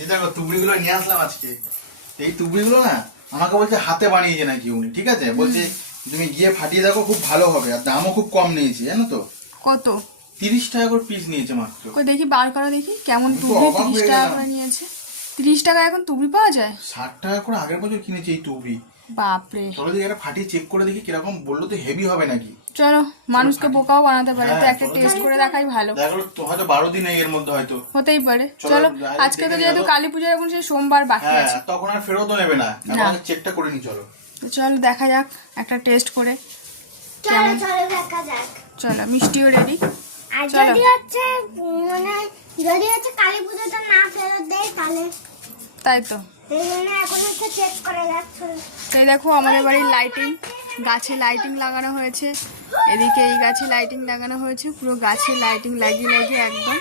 এই দেখো তুবড়িগুলো নিয়ে আসলাম আজকে। এই তুবড়িগুলো না আমাকে বলছে হাতে বানিয়েছে নাকি উনি, ঠিক আছে, বলছে তুমি গিয়ে ফাটিয়ে দেখো, খুব ভালো হবে, আর দামও খুব কম নিয়েছে জানো তো। কত? 30 টাকা করে পিস নিয়েছে মাত্র। কই দেখি, বার করো দেখি কেমন আমি তো তুবড়ি। অবাক 30 হয়ে টাকা গেলাম। করে নিয়েছে। 30 টাকা এখন তুবড়ি পাওয়া যায়? 60 টাকা করে আগের বছর কিনেছি এই তুবড়ি। বাপরে। চলো দেখি এটা ফাটিয়ে চেক করে দেখি কিরকম, বললো তো হেভি হবে নাকি। চলো, মানুষকে বোকাও বানাতে পারে, তো হ্যাঁ, একটা চলো টেস্ট দেখি। করে দেখাই ভালো। দেখো তো হয়তো 12 দিন এর মধ্যে হয়তো হতেই পারে। চলো, চলো, যাই আজকে তো দেখে যেহেতু নেবো। কালী পূজার, এখন সেই সোমবার বাকি হ্যাঁ, আছে। তখন আর ফেরতও নেবে না, এখন আগে চেকটা করে নি। চলো তো চলো দেখা যাক একটা টেস্ট করে। চলো চলো দেখা যাক। চলো, মিষ্টিও রেডি। আর চলো। যদি হচ্ছে মানে যদি হচ্ছে কালী পুজোটা না ফেরত দেয় তাহলে তাই তো। সেই জন্য এখন হচ্ছে চেক করে যাচ্ছে। তাই দেখো আমাদের বাড়ির লাইটিং, গাছে লাইটিং লাগানো হয়েছে, এদিকে এই গাছে লাইটিং লাগানো হয়েছে, পুরো গাছে লাইটিং লাগিয়ে লাগিয়ে একদম